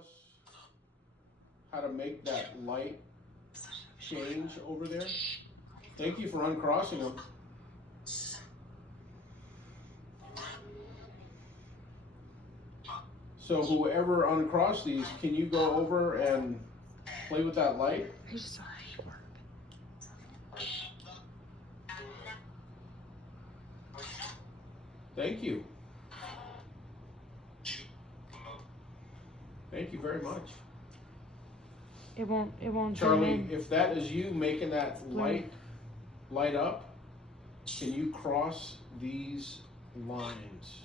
us how to make that light change over there? Thank you for uncrossing them. So whoever uncrossed these, can you go over and play with that light? I just saw it work. Thank you. Thank you very much. It won't Charlie, if that is you making that light up, can you cross these lines?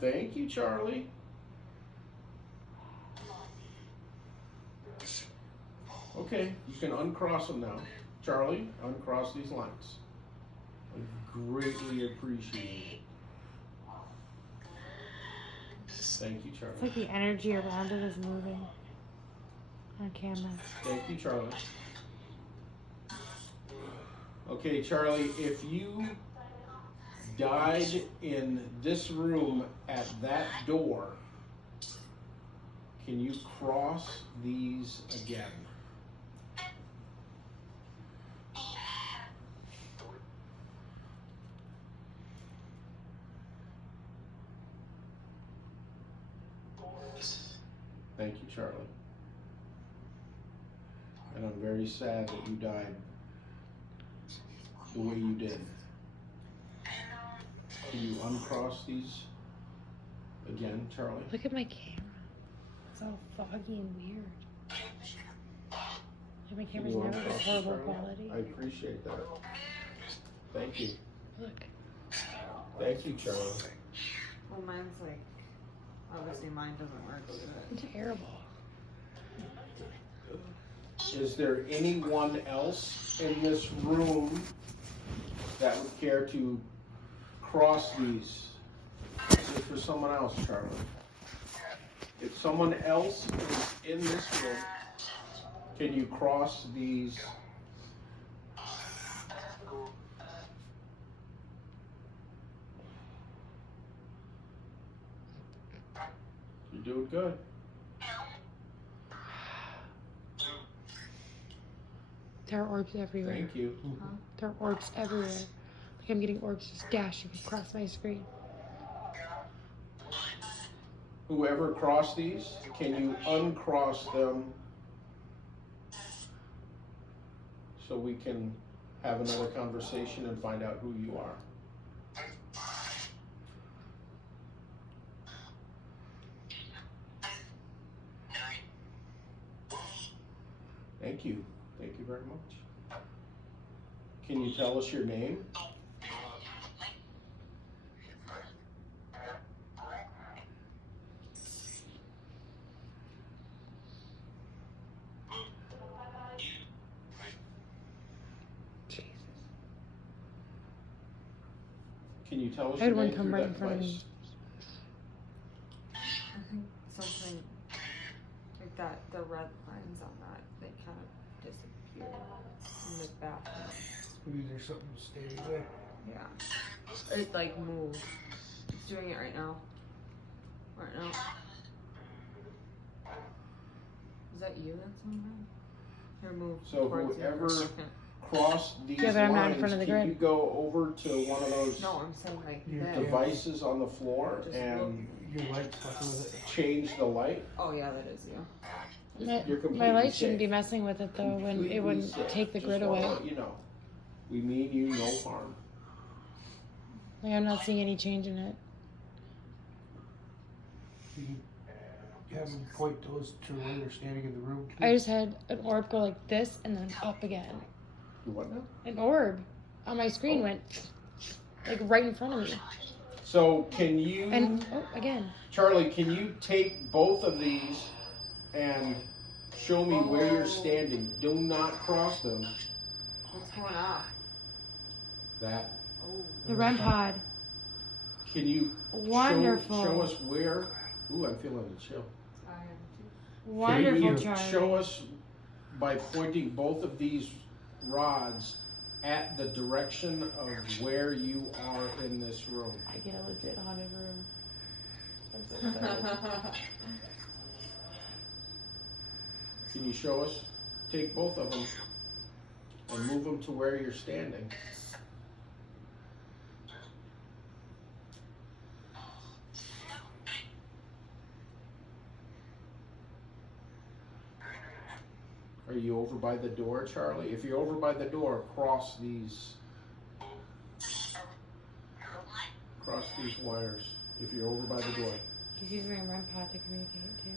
Thank you, Charlie. Okay, you can uncross them now. Charlie, uncross these lines. I greatly appreciate it. Thank you, Charlie. It's like the energy around it is moving on camera. Thank you, Charlie. Okay, Charlie, if you died in this room at that door, can you cross these again? Thank you, Charlie. And I'm very sad that you died the way you did. Can you uncross these again, Charlie? Look at my camera. It's all foggy and weird. Like my camera's never this horrible quality. I appreciate that. Thank you. Look. Thank you, Charlie. Well, mine's like, obviously mine doesn't work. It's terrible. Is there anyone else in this room that would care to cross these? This is for someone else, Charlie. If someone else is in this room, can you cross these? You're doing good. There are orbs everywhere. Thank you. There are orbs everywhere. Like I'm getting orbs just dashing across my screen. Whoever crossed these, can you uncross them so we can have another conversation and find out who you are? Thank you. Thank you very much. Can you tell us your name? Jesus. Can you tell us I your had one name come through right that in front of device? me. I think something like that, the red lines on that, they kind of disappear in the bathroom. Maybe there's something staying there. Yeah. It like moved. It's doing it right now. Right now. Is that you that's moving? Here, move. So towards me for a whoever second. cross these Yeah, but I'm not in lines, front of the can grid. you go over to one of those No, I'm saying like Yeah. this. devices on the floor Just and Your light's fucking with it. change the light? Oh yeah, that is you. You're completely My light shouldn't be safe. messing with it though when Completely it wouldn't safe. take the Just grid wanna away. let you know, we mean you no harm. Like I'm not seeing any change in it. You have them point those to where they're standing in the room. Too. I just had an orb go like this and then up again. What now? An orb on my screen went like right in front of me. So can you, And again. Charlie, can you take both of these and show me where you're standing? Do not cross them. What's going on? That. Oh. The RemPod. Can you Wonderful. show us where? Ooh, I'm feeling a chill. I am too. Wonderful, Can you Charlie. show us by pointing both of these rods at the direction of where you are in this room. I get a legit haunted room. I'm so excited. Can you show us? Take both of them and move them to where you're standing. Are you over by the door, Charlie? If you're over by the door, cross these wires. If you're over by the door. He's using a RemPod to communicate too.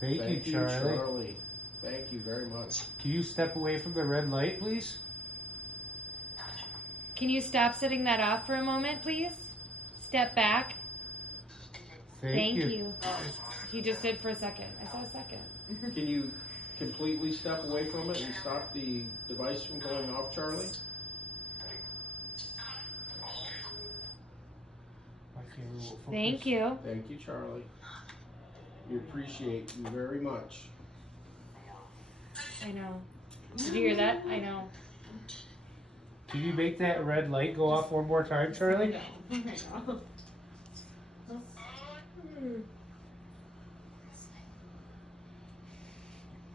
Thank you, Charlie. Thank you very much. Can you step away from the red light, please? Can you stop setting that off for a moment, please? Step back. Thank you. He just did for a second. I saw a second. Can you completely step away from it and stop the device from going off, Charlie? Thank you. Thank you, Charlie. We appreciate you very much. I know. Did you hear that? I know. Can you make that red light go off one more time, Charlie?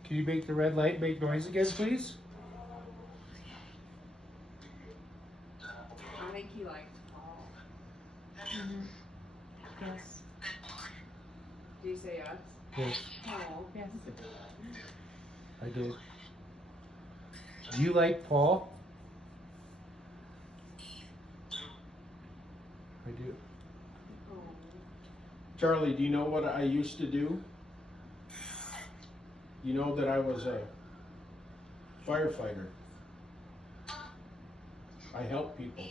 Can you make the red light make noise again, please? I think he liked Paul. Yes. Do you say yes? Yes, Paul. Yes. I did. Do you like Paul? I do. Oh. Charlie, do you know what I used to do? You know that I was a firefighter. I help people.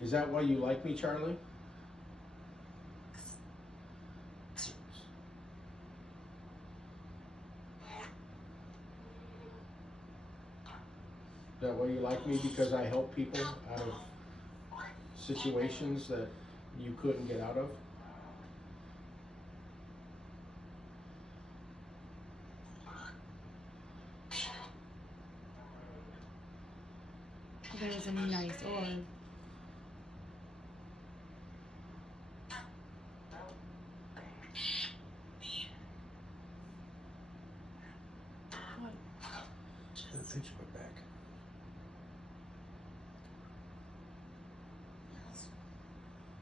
Is that why you like me, Charlie? Is that why you like me? Because I help people out of situations that you couldn't get out of? That was a nice orb. The picture went back.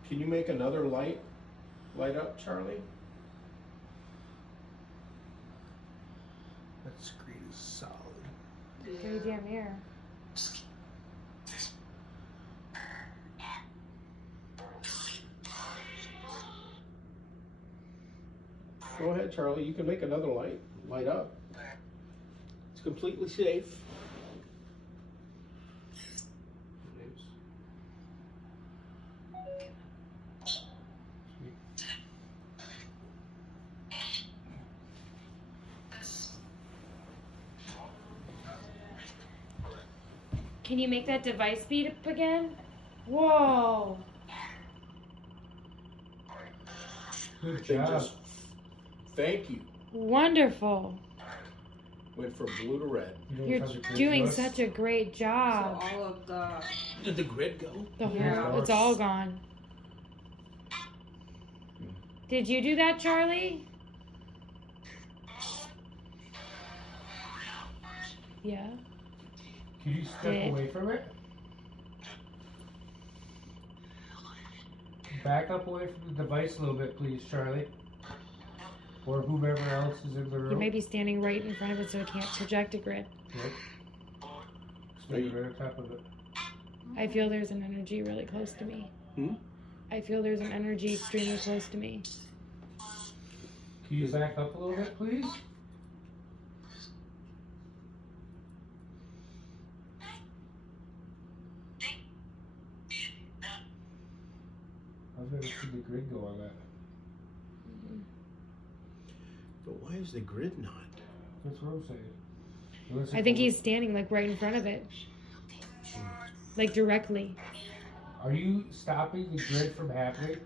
Can you make another light up, Charlie? That screen is solid. Very damn near. Go ahead, Charlie. You can make another light up. It's completely safe. Can you make that device beat up again? Whoa. Good They job. just, thank you. Wonderful. Went from blue to red. You know You're what comes doing with such a great So job. all of the Did the grid go? The whole, Yeah. it's all gone. Did you do that, Charlie? Yeah. Can you step Did. away from it? Back up away from the device a little bit, please, Charlie. Or whomever else is in the room. You may be standing right in front of it so it can't project a grid. Right. Stay right on top of it. I feel there's an energy really close to me. I feel there's an energy extremely close to me. Can you back up a little bit, please? I've never seen the grid go on that. But why is the grid not? That's what I'm saying. Unless I it think goes- he's standing like right in front of it. Like directly. Are you stopping the grid from happening?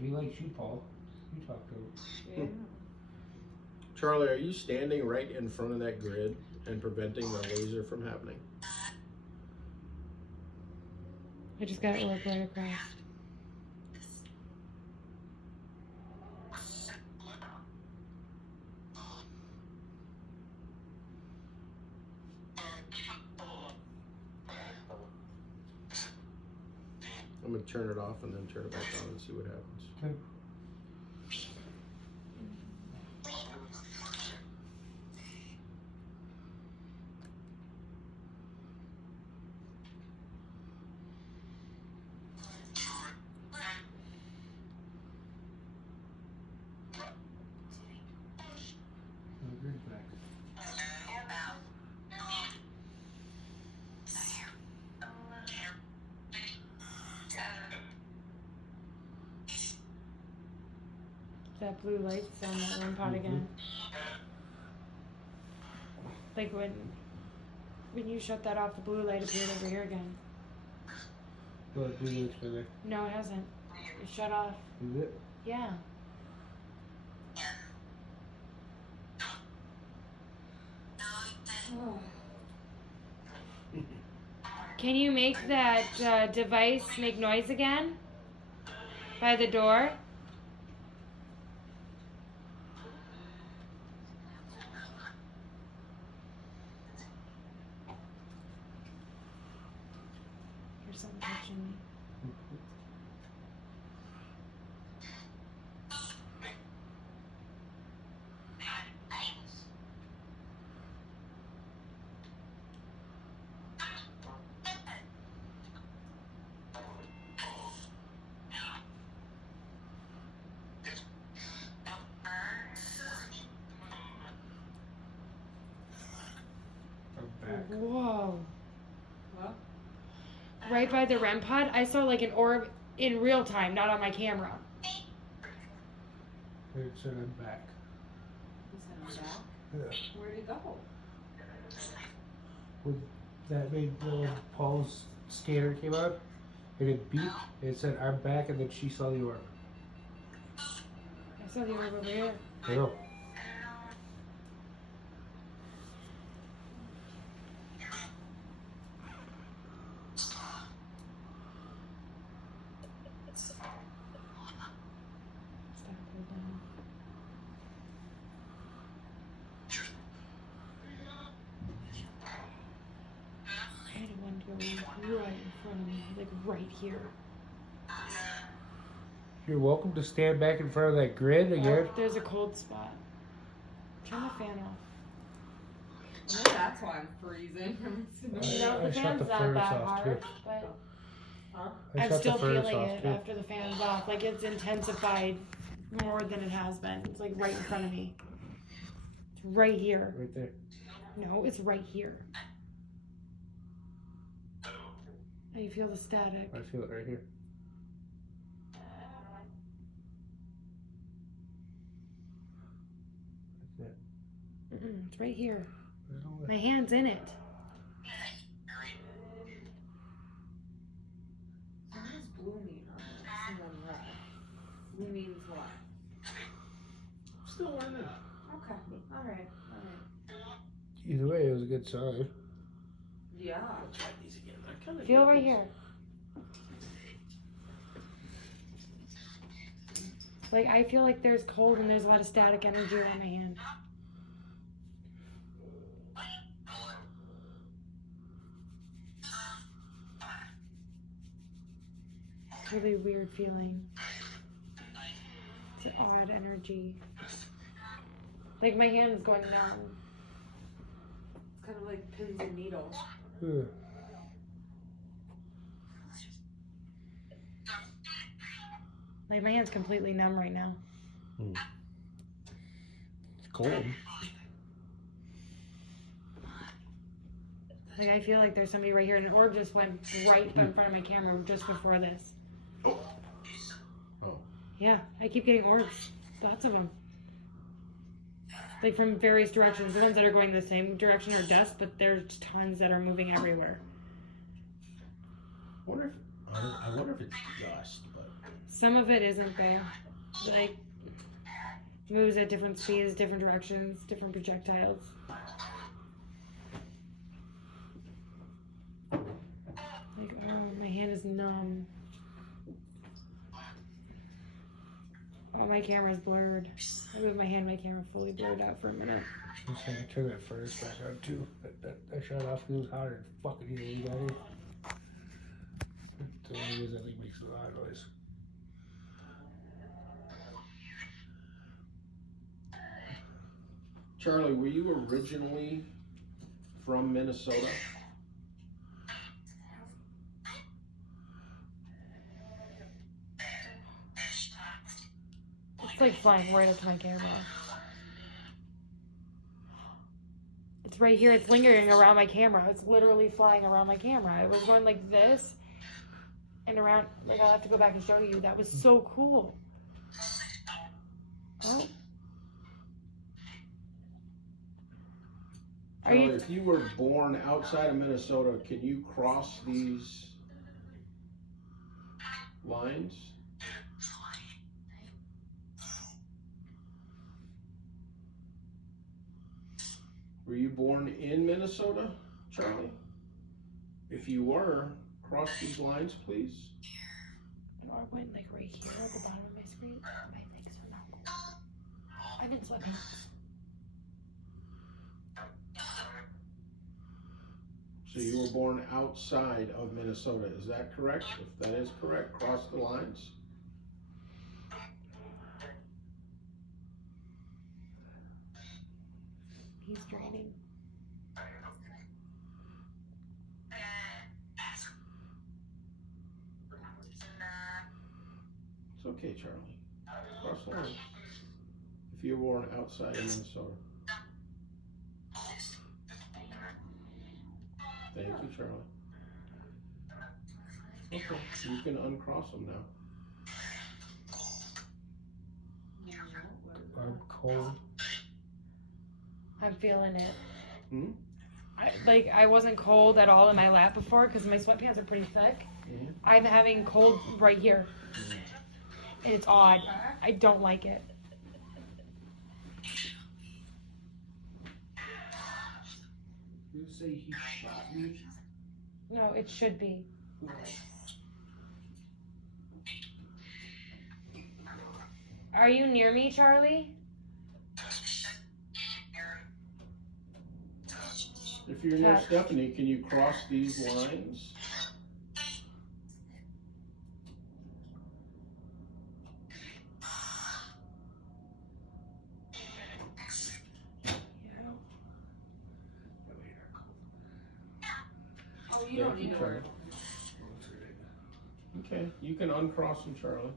He likes you, Paul. You talk to him. Yeah. Charlie, are you standing right in front of that grid and preventing the laser from happening? I just got orb right across. I'm gonna turn it off and then turn it back on and see what happens. Okay. That blue light's on that RemPod again. Like when you shut that off, the blue light appeared over here again. What blue light's been there? No, it hasn't. It shut off. Is it? Yeah. Can you make that device make noise again? By the door? There's something touching me. I'm back. Whoa. What? Right by the RemPod, I saw like an orb in real time, not on my camera. It said I'm back. He said I'm back. Yeah. Where'd he go? When that made Paul's scanner came out, and it beeped, and it said I'm back, and then she saw the orb. I saw the orb over here. I know. Stop it down. I had one go right in front of me, like right here. You're welcome to stand back in front of that grid again. There's a cold spot. Turn the fan off. Well, that's why I'm freezing. No, I the shut fan's the not furnace that off, hard, too. but Huh? I I'm shut still the furnace feeling off, it too. after the fan's off. Like it's intensified more than it has been. It's like right in front of me. It's right here. Right there. No, it's right here. Oh, you feel the static. I feel it right here. That's it. It's right here. I don't know. My hand's in it. What does blue mean on this? And then red. Blue means what? Still learning. Okay. Alright. Either way, it was a good sign. Yeah. Let's try these again. I kinda Feel need right these. here. Like I feel like there's cold and there's a lot of static energy on my hand. Really weird feeling. It's an odd energy. Like my hand is going numb. It's kind of like pins and needles. Yeah. Like my hand's completely numb right now. It's cold. Like I feel like there's somebody right here, and an orb just went right in front of my camera just before this. Oh. Yeah, I keep getting orbs. Lots of them. Like from various directions. The ones that are going the same direction are dust, but there's tons that are moving everywhere. I wonder if it's dust, but Some of it isn't there. Like, moves at different speeds, different directions, different projectiles. Like, oh, my hand is numb. Oh, my camera's blurred. I moved my hand, my camera fully blurred out for a minute. I'm just gonna turn that furnace back on too. I shut it off because it was hotter than fucking here. You got it? The only reason it makes a lot of noise. Charlie, were you originally from Minnesota? It's like flying right up to my camera. It's right here. It's lingering around my camera. It's literally flying around my camera. It was going like this and around. Like, I'll have to go back and show you. That was so cool. Oh. Are Charlie, you? if you were born outside of Minnesota, can you cross these lines? Were you born in Minnesota, Charlie? If you were, cross these lines, please. I went like right here at the bottom of my screen. My legs are not cold. I'm in sweatpants. So you were born outside of Minnesota, is that correct? If that is correct, cross the lines. He's draining. It's okay, Charlie. Cross the lines. If you were born outside of Minnesota. Thank you, Charlie. Okay, you can uncross them now. I'm cold. I'm feeling it. Hmm? I wasn't cold at all in my lap before because my sweatpants are pretty thick. Mm-hmm. I'm having cold right here. Mm-hmm. And it's odd. I don't like it. You say he shot me? No, it should be. Are you near me, Charlie? If you're near Check. Stephanie, can you cross these lines? Oh, you don't need to worry. Okay, you can uncross them, Charlie.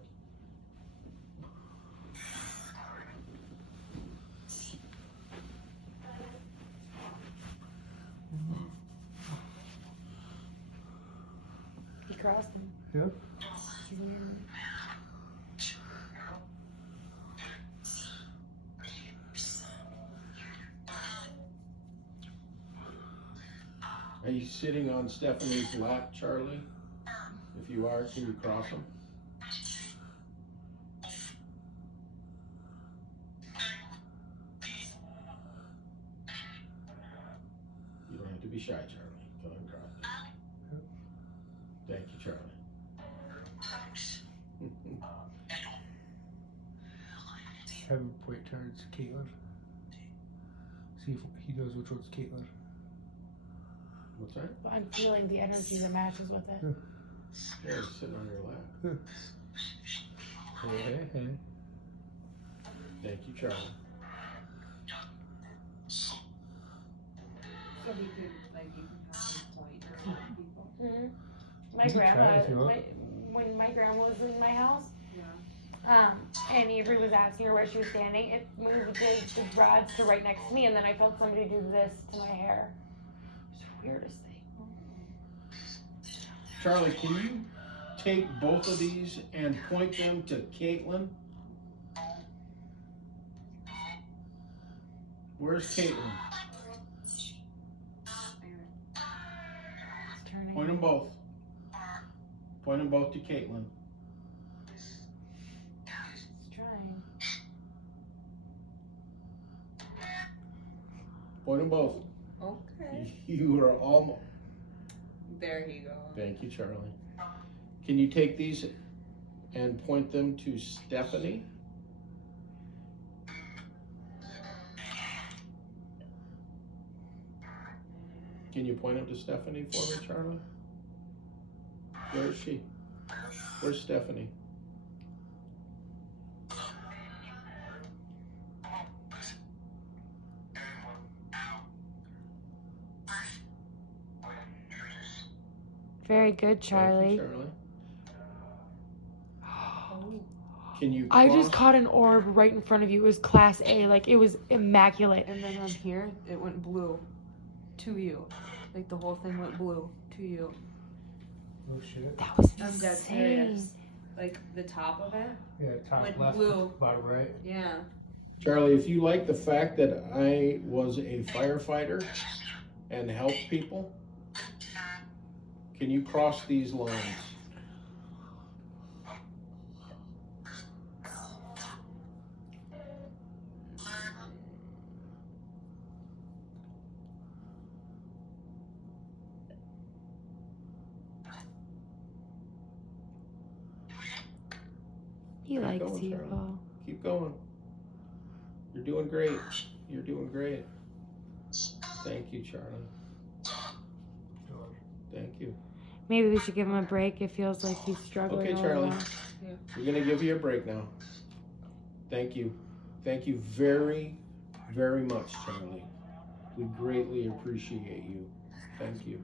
He crossed me. Yeah. He's near me. Are you sitting on Stephanie's lap, Charlie? If you are, can you cross them? You don't have to be shy, Charlie. Go ahead and cross it. Thank you, Charlie. Have him point towards Caitlin. See if he knows which one's Caitlin. What's that? But I'm feeling the energy that matches with it. Yeah, it's sitting on your lap. Hey. Thank you, Charlie. So he could, like, you can have him point or something people. Mm-hmm. My You can try grandma, it if you want. when my grandma was in my house, Yeah. and Avery was asking her where she was standing, it moved the rods to right next to me, and then I felt somebody do this to my hair. It's the weirdest thing. Charlie, can you take both of these and point them to Caitlin? Where's Caitlin? It's turning. Point them both. Point them both to Caitlin. Point them both. Okay. You are almost. There you go. Thank you, Charlie. Can you take these and point them to Stephanie? Can you point them to Stephanie for me, Charlie? Where is she? Where's Stephanie? Very good, Charlie. Thank you, Charlie. Can you I just cross- caught an orb right in front of you. It was class A. Like, it was immaculate. And then on here, it went blue to you. Like the whole thing went blue to you. Oh shit. That was I'm dead insane. serious. Like the top of it. Yeah, top Went left, blue. bottom right. Yeah. Charlie, if you like the fact that I was a firefighter and helped people, can you cross these lines? He likes going, you, Charlie. Paul. Keep going. You're doing great. You're doing great. Thank you, Charlie. Thank you. Maybe we should give him a break. It feels like he's struggling. Okay, a little Charlie. more. We're gonna give you a break now. Thank you. Thank you very, very much, Charlie. We greatly appreciate you. Thank you.